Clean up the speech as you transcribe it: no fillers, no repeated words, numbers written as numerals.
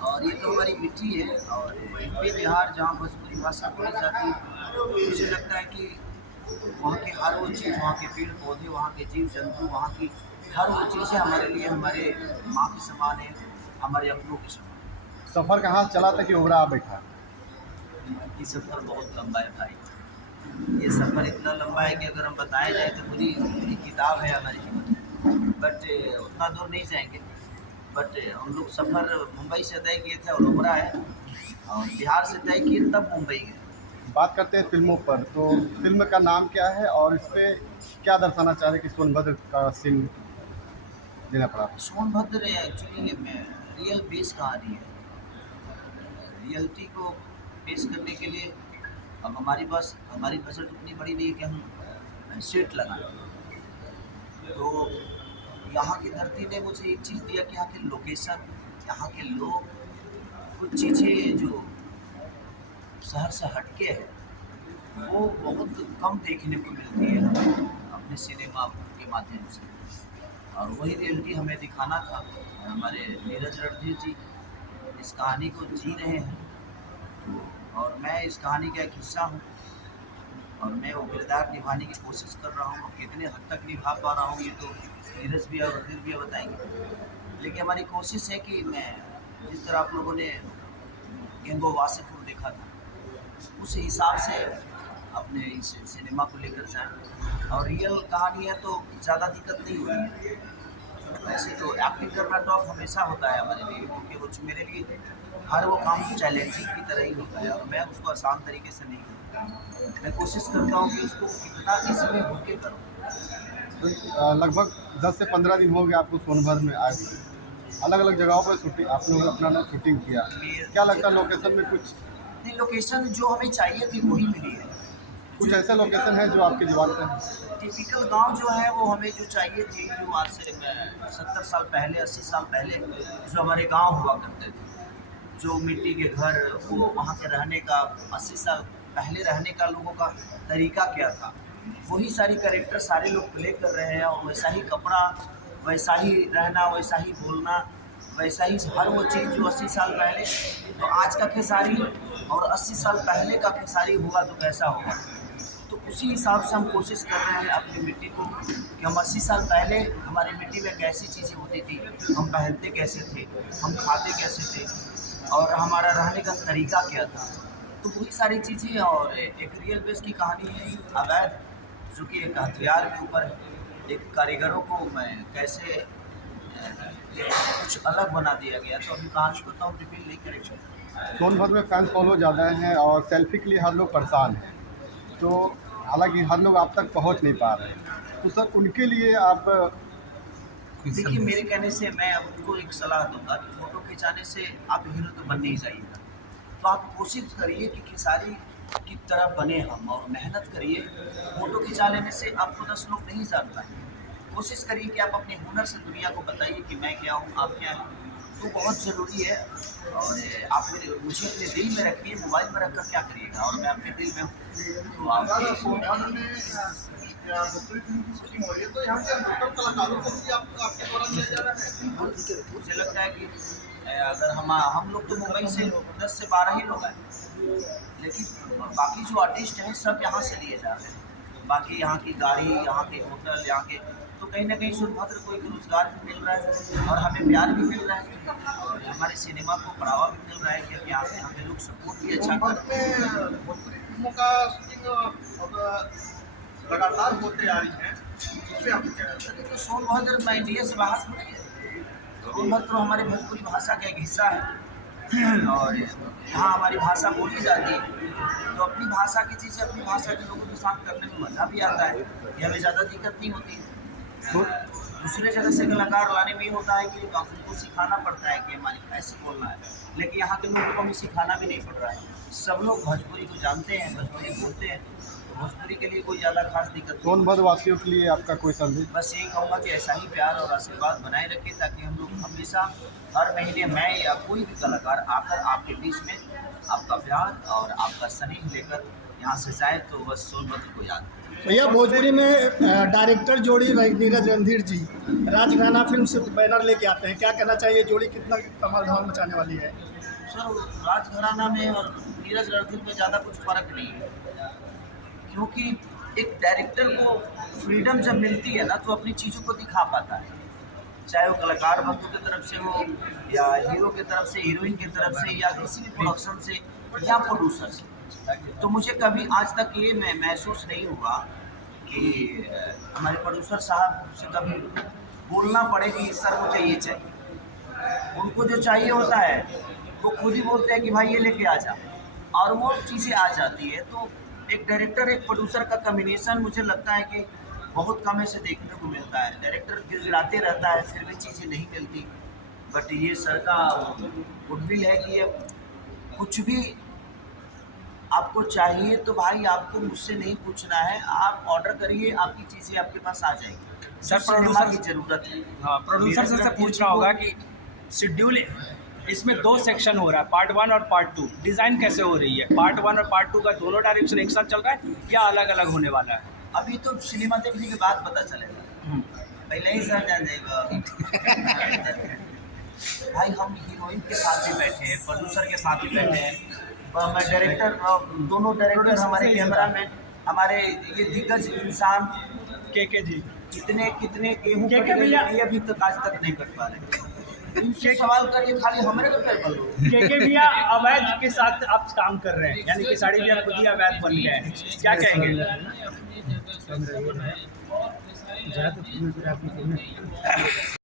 और ये तो हमारी मिट्टी है। और यूपी बिहार जहाँ भोजपुरी भाषा बोली जाती है, मुझे लगता है कि वहाँ की हर वो चीज़, वहाँ के पेड़ पौधे, वहाँ के जीव जंतु, वहाँ की हर वो चीज़ें हमारे लिए हमारे माँ के समान है, हमारे अपनों के समान सफ़र कहाँ से चला था कि उबरा आ बैठा? है। ये सफ़र बहुत लंबा है भाई। ये सफ़र इतना लंबा है कि अगर हम बताया जाए तो पूरी पूरी किताब है हमारे जीवन में। बट उतना दूर नहीं जाएंगे। बट हम लोग सफ़र मुंबई से तय किए थे और उमरा है, और बिहार से तय किए तब मुंबई गए। बात करते हैं फ़िल्मों पर, तो फ़िल्म का नाम क्या है और इस पे क्या दर्शाना चाह रहे हैं कि सोनभद्र का सीन देना पड़ा आपको? सोनभद्र एक्चुअली रियल बेस कहानी है। रियलिटी को बेस करने के लिए अब हमारी बजट उतनी बड़ी नहीं है कि हम सेट लगाएं। तो यहाँ की धरती ने मुझे एक चीज़ दिया कि यहाँ के लोकेशन, यहाँ के लोग, कुछ चीज़ें जो शहर से हटके है, वो बहुत कम देखने को मिलती है हमें अपने सिनेमा के माध्यम से। और वही रियलिटी हमें दिखाना था। और हमारे नीरज रणधीर जी इस कहानी को जी रहे हैं। तो और मैं इस कहानी का एक हिस्सा हूँ, और मैं वो किरदार निभाने की कोशिश कर रहा हूँ। कितने हद तक निभा पा रहा हूँ ये तो नीरज भी और रणधीर भी बताएंगे। लेकिन हमारी कोशिश है कि मैं जिस तरह आप लोगों ने गैंगो वासेपुर देखा था, उस हिसाब से अपने इस सिनेमा को लेकर जाएँ। और रियल कहानी है तो ज़्यादा दिक्कत नहीं होती है। वैसे तो एक्टिंग करना टफ हमेशा होता है हमारे लिए, क्योंकि वो मेरे लिए हर वो काम चैलेंजिंग की तरह ही होता है, और मैं उसको आसान तरीके से नहीं करता। मैं कोशिश करता हूँ कि उसको कितना इसमें होके करूँ। तो लगभग 10 से 15 दिन हो गए आपको सोनभद्र में आए हुए। अलग-अलग जगहों पर शूटिंग आप लोगों ने अपना शूटिंग किया। क्या मुझे लगता है लोकेशन में कुछ नहीं, लोकेशन जो हमें चाहिए थी वही मिली है। कुछ जो ऐसे लोकेशन है जो आपके जुबान पे है? टिपिकल गांव जो है वो हमें जो चाहिए थी, जो आज से 70 साल पहले, 80 साल पहले जो हमारे गांव हुआ करते थे, जो मिट्टी के घर, वो वहाँ के रहने का 80 साल पहले रहने का लोगों का तरीका क्या था, वही सारी कैरेक्टर सारे लोग प्ले कर रहे हैं। और वैसा ही कपड़ा, वैसा ही रहना, वैसा ही बोलना, वैसा ही हर वो चीज़ जो 80 साल पहले। तो आज का खेसारी और 80 साल पहले का खेसारी होगा तो कैसा होगा। तो उसी हिसाब से हम कोशिश कर रहे हैं अपनी मिट्टी को, कि हम 80 साल पहले हमारी मिट्टी में कैसी चीज़ें होती थी, हम पहनते कैसे थे, हम खाते कैसे थे, और हमारा रहने का तरीका क्या था। तो वही सारी चीज़ें। और एक रियल बेस की कहानी है अवैध, जो कि एक हथियार के ऊपर है। एक कारीगरों को मैं कैसे कुछ अलग बना दिया गया। तो अभी कहानी को तो हम रिवील नहीं करेंगे। सोनभद्र में फैन फॉलो ज़्यादा हैं और सेल्फी के लिए हर लोग परेशान हैं। तो हालाँकि हर लोग आप तक पहुँच नहीं पा रहे हैं। तो सर उनके लिए आप कोई देखिए, संदेश मेरे कहने से मैं अब उनको एक सलाह दूंगा कि फ़ोटो खिंचाने से आप हीरो तो बन नहीं जाइएगा। तो आप कोशिश करिए कि खेसारी की तरह बने हम, और मेहनत करिए। फ़ोटो खिंचा लेने से आपको 10 लोग नहीं जानता है। कोशिश करिए कि आप अपने हुनर से दुनिया को बताइए कि मैं क्या हूँ, आप क्या हैं। तो बहुत ज़रूरी है। और आप मुझे अपने दिल में रखिए, मोबाइल में रख कर क्या करिएगा, और मैं आपके दिल में हूँ। तो आप सोनभद्र में भोजपुरी फिल्म की शूटिंग हो रही है, तो यहाँ के लोकल कलाकारों को भी आपके द्वारा लिया जा रहा है। मुझे लगता है कि अगर हम लोग तो मुंबई से 10 से 12 ही लोग हैं, लेकिन बाकी जो आर्टिस्ट हैं सब यहाँ से लिए जा रहे हैं। बाकी यहाँ की गाड़ी, यहाँ के होटल, यहाँ के, तो कहीं ना कहीं सोनभद्र को एक रोजगार भी मिल रहा है, और हमें प्यार भी मिल रहा है, और हमारे सिनेमा को बढ़ावा भी मिल रहा है, क्योंकि यहाँ पे हमें लोग सपोर्ट भी अच्छा कर सोनभद्र रहे हैं। में भोजपुरी फिल्मों का शूटिंग लगातार होते आ रही है, उसमें आपको क्या लगता है? तो सोनभद्र में इंडिया से बाहर थोड़ी है। सोनभद्र तो हमारी भोजपुरी भाषा का एक हिस्सा है। और यहाँ हमारी भाषा बोली जाती है। तो अपनी भाषा की चीज़ें अपनी भाषा के लोगों के साथ करने में मज़ा भी आता है, ये हमें ज़्यादा दिक्कत नहीं होती है। तो दूसरे जगह से कलाकार लाने में ये होता है कि उनको सिखाना पड़ता है कि हमारी ऐसे बोलना है। लेकिन यहाँ के लोगों को हमें सिखाना भी नहीं पड़ रहा है, सब लोग भोजपुरी को जानते हैं, भोजपुरी बोलते हैं। तो भोजपुरी के लिए कोई ज़्यादा खास दिक्कत नहीं होती। सोनभद्र वासियों के लिए आपका कोई संदेश? बस यही कहूँगा कि ऐसा ही प्यार और आशीर्वाद बनाए रखें, ताकि हम लोग हमेशा हर महीने मैं या कोई भी कलाकार आकर आपके बीच में आपका प्यार और आपका स्नेह लेकर यहाँ से जाए तो बस सोनभद्र को याद करें। भैया भोजपुरी में डायरेक्टर जोड़ी नीरज रणधीर जी राजघराना फिल्म से बैनर लेके आते हैं, क्या कहना चाहिए, जोड़ी कितना कमाल धमाल मचाने वाली है? सर राजघराना में और नीरज रणधीर में ज़्यादा कुछ फ़र्क नहीं है, क्योंकि एक डायरेक्टर को फ्रीडम जब मिलती है ना तो अपनी चीज़ों को दिखा पाता है, चाहे वो कलाकार बंधु की तरफ से हो या हीरो की तरफ से, हीरोइन की तरफ से, या किसी भी प्रोडक्शन से या प्रोड्यूसर से। तो मुझे कभी आज तक ये महसूस नहीं हुआ कि हमारे प्रोड्यूसर साहब से कभी बोलना पड़े कि सर मुझे ये चाहिए। उनको जो चाहिए होता है वो खुद ही बोलते हैं कि भाई ये लेके आ जा, और वो चीज़ें आ जाती है। तो एक डायरेक्टर एक प्रोड्यूसर का कॉम्बिनेशन मुझे लगता है कि बहुत कम ऐसे देखने को मिलता है। डायरेक्टर गिड़गिड़ाते रहता है फिर भी चीज़ें नहीं मिलती, बट ये सर का गुडविल है कि ये कुछ भी आपको चाहिए तो भाई आपको मुझसे नहीं पूछना है, आप ऑर्डर करिए, आपकी चीज़ें आपके पास आ जाएगी। सर प्रोड्यूसर की ज़रूरत है। हाँ, प्रोड्यूसर से पूछना होगा कि शेड्यूल इसमें 2 सेक्शन हो रहा है, पार्ट 1 और पार्ट 2, डिज़ाइन कैसे हो रही है? पार्ट 1 और पार्ट 2 का दोनों डायरेक्शन एक साथ चल रहा है या अलग अलग होने वाला है? अभी तो सिनेमा देखने के बाद पता चलेगा, पहले ही सर जान जाएगा। भाई हम हीरोइन के साथ भी बैठे हैं, प्रोड्यूसर के साथ भी बैठे हैं, मैं डायरेक्टर, दोनों डायरेक्टर, हमारे कैमरामैन, हमारे ये दिग्गज इंसान के जी कितने कितने गेहूँ के कट गए, भैया। ये अभी तक आज तक नहीं कट पा रहे। इनसे सवाल करिए, खाली हमारे को पैर बोलो। के भैया अवैध के साथ आप काम कर रहे हैं, यानी कि साड़ी भैया खुद ही अवैध बन गए हैं, क्या कहेंगे?